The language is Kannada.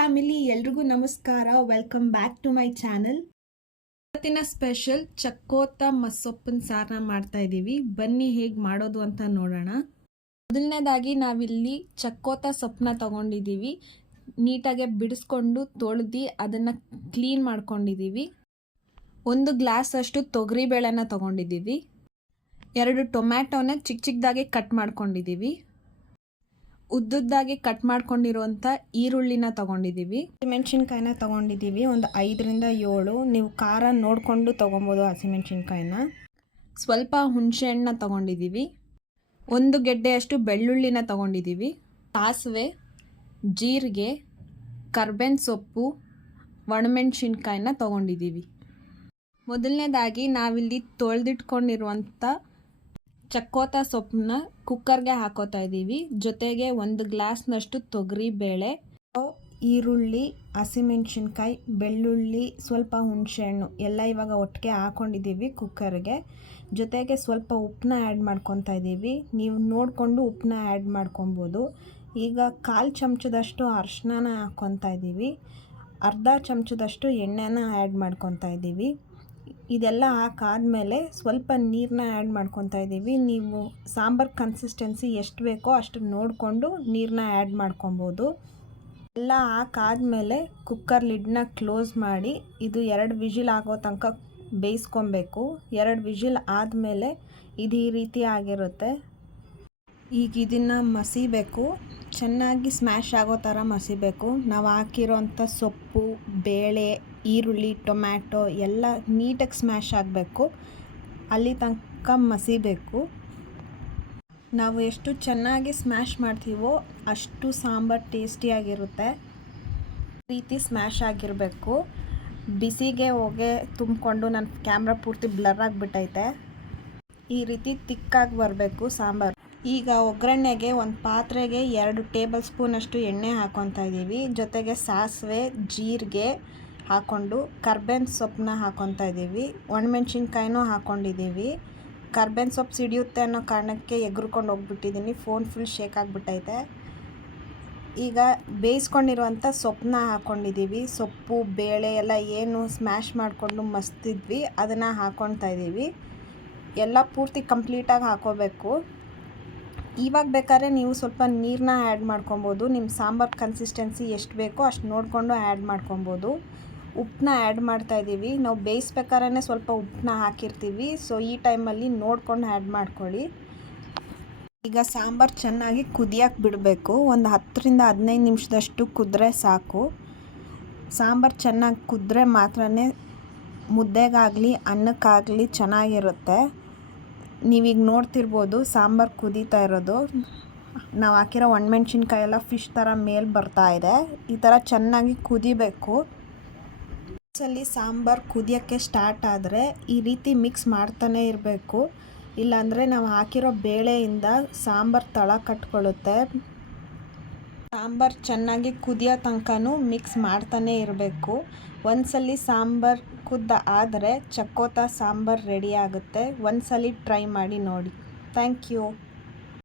ಫ್ಯಾಮಿಲಿ, ಎಲ್ರಿಗೂ ನಮಸ್ಕಾರ. Welcome back to my channel. ಇವತ್ತಿನ ಸ್ಪೆಷಲ್ ಚಕ್ಕೋತ ಮಸ್ಸೊಪ್ಪಿನ ಸಾರನ್ನ ಮಾಡ್ತಾ ಇದ್ದೀವಿ. ಬನ್ನಿ ಹೇಗೆ ಮಾಡೋದು ಅಂತ ನೋಡೋಣ. ಮೊದಲನೇದಾಗಿ ನಾವಿಲ್ಲಿ ಚಕ್ಕೋತ ಸೊಪ್ಪನ್ನ ತಗೊಂಡಿದ್ದೀವಿ. ನೀಟಾಗಿ ಬಿಡಿಸ್ಕೊಂಡು ತೊಳೆದು ಅದನ್ನು ಕ್ಲೀನ್ ಮಾಡ್ಕೊಂಡಿದ್ದೀವಿ. 1 ಗ್ಲಾಸ್ ಅಷ್ಟು ತೊಗರಿಬೇಳೆನ ತಗೊಂಡಿದ್ದೀವಿ. 2 ಟೊಮ್ಯಾಟೋನ ಚಿಕ್ಕ ಚಿಕ್ಕದಾಗಿ ಕಟ್ ಮಾಡ್ಕೊಂಡಿದ್ದೀವಿ. ಉದ್ದುದ್ದಾಗಿ ಕಟ್ ಮಾಡ್ಕೊಂಡಿರುವಂಥ ಈರುಳ್ಳಿನ ತಗೊಂಡಿದ್ದೀವಿ. ಹಸಿಮೆಣ್ಸಿನ್ಕಾಯಿನ ತಗೊಂಡಿದ್ದೀವಿ. ಒಂದು 5 ರಿಂದ 7. ನೀವು ಖಾರ ನೋಡಿಕೊಂಡು ತೊಗೊಬೋದು ಹಸಿಮೆಣ್ಸಿನ್ಕಾಯಿನ. ಸ್ವಲ್ಪ ಹುಣಸೆಹಣ್ಣನ್ನ ತಗೊಂಡಿದ್ದೀವಿ. 1 ಗೆಡ್ಡೆಯಷ್ಟು ಬೆಳ್ಳುಳ್ಳಿನ ತಗೊಂಡಿದ್ದೀವಿ. ಸಾಸಿವೆ, ಜೀರಿಗೆ, ಕರ್ಬೇವಿನ ಸೊಪ್ಪು, ಒಣಮೆಣ್ಸಿನ್ಕಾಯಿನ ತಗೊಂಡಿದ್ದೀವಿ. ಮೊದಲನೇದಾಗಿ ನಾವಿಲ್ಲಿ ತೊಳೆದಿಟ್ಕೊಂಡಿರುವಂಥ ಚಕ್ಕೋತ ಸೊಪ್ಪನ್ನ ಕುಕ್ಕರ್ಗೆ ಹಾಕೋತಾ ಇದ್ದೀವಿ. ಜೊತೆಗೆ 1 ಗ್ಲಾಸ್ನಷ್ಟು ತೊಗರಿಬೇಳೆ, ಈರುಳ್ಳಿ, ಹಸಿಮೆಣ್ಸಿನ್ಕಾಯಿ, ಬೆಳ್ಳುಳ್ಳಿ, ಸ್ವಲ್ಪ ಹುಣಸೆಹಣ್ಣು ಎಲ್ಲ ಇವಾಗ ಒಟ್ಟಿಗೆ ಹಾಕೊಂಡಿದ್ದೀವಿ ಕುಕ್ಕರ್ಗೆ. ಜೊತೆಗೆ ಸ್ವಲ್ಪ ಉಪ್ಪನ್ನ ಆ್ಯಡ್ ಮಾಡ್ಕೊತಾ ಇದ್ದೀವಿ. ನೀವು ನೋಡಿಕೊಂಡು ಉಪ್ಪನ್ನ ಆ್ಯಡ್ ಮಾಡ್ಕೊಬೋದು. ಈಗ 1/4 ಚಮಚದಷ್ಟು ಅರಿಶಿನ ಹಾಕ್ಕೊತಾ ಇದ್ದೀವಿ. ಅರ್ಧ ಚಮಚದಷ್ಟು ಎಣ್ಣೆನ ಆ್ಯಡ್ ಮಾಡ್ಕೊತಾ ಇದ್ದೀವಿ. ಇದೆಲ್ಲ ಹಾಕಾದ್ಮೇಲೆ ಸ್ವಲ್ಪ ನೀರನ್ನ ಆ್ಯಡ್ ಮಾಡ್ಕೊತಾ ಇದ್ದೀವಿ. ನೀವು ಸಾಂಬಾರು ಕನ್ಸಿಸ್ಟೆನ್ಸಿ ಎಷ್ಟು ಬೇಕೋ ಅಷ್ಟು ನೋಡಿಕೊಂಡು ನೀರನ್ನ ಆ್ಯಡ್ ಮಾಡ್ಕೊಬೋದು. ಎಲ್ಲ ಹಾಕಾದ್ಮೇಲೆ ಕುಕ್ಕರ್ ಲಿಡ್ನ ಕ್ಲೋಸ್ ಮಾಡಿ ಇದು 2 ವಿಜಿಲ್ ಆಗೋ ತನಕ ಬೇಯಿಸ್ಕೊಬೇಕು. 2 ವಿಜಿಲ್ ಆದಮೇಲೆ ಇದು ಈ ರೀತಿ ಆಗಿರುತ್ತೆ. ಈಗ ಇದನ್ನು ಮಸಿಬೇಕು. ಚೆನ್ನಾಗಿ ಸ್ಮ್ಯಾಶ್ ಆಗೋ ಥರ ಮಸಿಬೇಕು. ನಾವು ಹಾಕಿರೋಂಥ ಸೊಪ್ಪು, ಬೇಳೆ, ಈರುಳ್ಳಿ, ಟೊಮ್ಯಾಟೊ ಎಲ್ಲ ನೀಟಾಗಿ ಸ್ಮ್ಯಾಶ್ ಆಗಬೇಕು. ಅಲ್ಲಿ ತನಕ ಮಸಿಬೇಕು. ನಾವು ಎಷ್ಟು ಚೆನ್ನಾಗಿ ಸ್ಮ್ಯಾಶ್ ಮಾಡ್ತೀವೋ ಅಷ್ಟು ಸಾಂಬಾರು ಟೇಸ್ಟಿಯಾಗಿರುತ್ತೆ. ಈ ರೀತಿ ಸ್ಮ್ಯಾಶ್ ಆಗಿರಬೇಕು. ಬಿಸಿಗೆ ಹೊಗೆ ತುಂಬಿಕೊಂಡು ನನ್ನ ಕ್ಯಾಮ್ರಾ ಪೂರ್ತಿ ಬ್ಲರ್ ಆಗಿಬಿಟ್ಟೈತೆ. ಈ ರೀತಿ ತಿಕ್ಕಾಗಿ ಬರಬೇಕು ಸಾಂಬಾರು. ಈಗ ಒಗ್ಗರಣೆಗೆ ಒಂದು ಪಾತ್ರೆಗೆ 2 ಟೇಬಲ್ ಸ್ಪೂನಷ್ಟು ಎಣ್ಣೆ ಹಾಕ್ಕೊತಾ ಇದ್ದೀವಿ. ಜೊತೆಗೆ ಸಾಸಿವೆ, ಜೀರಿಗೆ ಹಾಕ್ಕೊಂಡು ಕರ್ಬೇವಿನ ಸೊಪ್ಪನ್ನ ಹಾಕ್ಕೊತಾ ಇದ್ದೀವಿ. ಒಣಮೆಣ್ಸಿನ್ಕಾಯಿನೂ ಹಾಕ್ಕೊಂಡಿದ್ದೀವಿ. ಕರ್ಬೇವಿನ ಸೊಪ್ಪು ಸಿಡಿಯುತ್ತೆ ಅನ್ನೋ ಕಾರಣಕ್ಕೆ ಎಗ್ರುಕೊಂಡು ಹೋಗ್ಬಿಟ್ಟಿದ್ದೀನಿ. ಫೋನ್ ಫುಲ್ ಶೇಕ್ ಆಗಿಬಿಟ್ಟೈತೆ. ಈಗ ಬೇಯಿಸ್ಕೊಂಡಿರುವಂಥ ಸೊಪ್ಪನ್ನ ಹಾಕ್ಕೊಂಡಿದ್ದೀವಿ. ಸೊಪ್ಪು, ಬೇಳೆ ಎಲ್ಲ ಏನು ಸ್ಮ್ಯಾಶ್ ಮಾಡಿಕೊಂಡು ಮಸ್ತಿದ್ವಿ ಅದನ್ನು ಹಾಕ್ಕೊತಾ ಇದ್ದೀವಿ. ಎಲ್ಲ ಪೂರ್ತಿ ಕಂಪ್ಲೀಟಾಗಿ ಹಾಕೋಬೇಕು. ಇವಾಗ ಬೇಕಾದ್ರೆ ನೀವು ಸ್ವಲ್ಪ ನೀರನ್ನ ಆ್ಯಡ್ ಮಾಡ್ಕೊಬೋದು. ನಿಮ್ಮ ಸಾಂಬಾರು ಕನ್ಸಿಸ್ಟೆನ್ಸಿ ಎಷ್ಟು ಬೇಕೋ ಅಷ್ಟು ನೋಡಿಕೊಂಡು ಆ್ಯಡ್ ಮಾಡ್ಕೊಬೋದು. ಉಪ್ಪನ್ನ ಆ್ಯಡ್ ಮಾಡ್ತಾಯಿದ್ದೀವಿ. ನಾವು ಬೇಯಿಸ್ಬೇಕಾದ್ರೆ ಸ್ವಲ್ಪ ಉಪ್ಪನ್ನ ಹಾಕಿರ್ತೀವಿ. ಸೊ ಈ ಟೈಮಲ್ಲಿ ನೋಡ್ಕೊಂಡು ಆ್ಯಡ್ ಮಾಡ್ಕೊಳ್ಳಿ. ಈಗ ಸಾಂಬಾರು ಚೆನ್ನಾಗಿ ಕುದಿಯೋಕ್ಕೆ ಬಿಡಬೇಕು. ಒಂದು 10 ರಿಂದ 15 ನಿಮಿಷದಷ್ಟು ಕುದ್ರೆ ಸಾಕು. ಸಾಂಬಾರು ಚೆನ್ನಾಗಿ ಕುದ್ರೆ ಮಾತ್ರ ಮುದ್ದೆಗಾಗಲಿ ಅನ್ನಕ್ಕಾಗಲಿ ಚೆನ್ನಾಗಿರುತ್ತೆ. ನೀವೀಗ ನೋಡ್ತಿರ್ಬೋದು ಸಾಂಬಾರು ಕುದೀತಾ ಇರೋದು. ನಾವು ಹಾಕಿರೋ ಒಣಮೆಣ್ಸಿನ್ಕಾಯಿ ಎಲ್ಲ ಫಿಶ್ ಥರ ಮೇಲೆ ಬರ್ತಾ ಇದೆ. ಈ ಥರ ಚೆನ್ನಾಗಿ ಕುದಿಬೇಕು. ಅಲ್ಲಿ ಸಾಂಬಾರು ಕುದಿಯೋಕ್ಕೆ ಸ್ಟಾರ್ಟ್ ಆದರೆ ಈ ರೀತಿ ಮಿಕ್ಸ್ ಮಾಡ್ತಾನೆ ಇರಬೇಕು. ಇಲ್ಲಾಂದರೆ ನಾವು ಹಾಕಿರೋ ಬೇಳೆಯಿಂದ ಸಾಂಬಾರು ತಳ ಕಟ್ಕೊಳ್ಳುತ್ತೆ. ಸಾಂಬಾರು ಚೆನ್ನಾಗಿ ಕುದಿಯೋ ತನಕನೂ ಮಿಕ್ಸ್ ಮಾಡ್ತಾನೆ ಇರಬೇಕು. ಒಂದ್ಸಲಿ ಸಾಂಬಾರು ಕುದ್ದ ಆದರೆ ಚಕ್ಕೋತ ಸಾಂಬಾರು ರೆಡಿ ಆಗುತ್ತೆ. ಒಂದ್ಸಲಿ ಟ್ರೈ ಮಾಡಿ ನೋಡಿ. Thank you.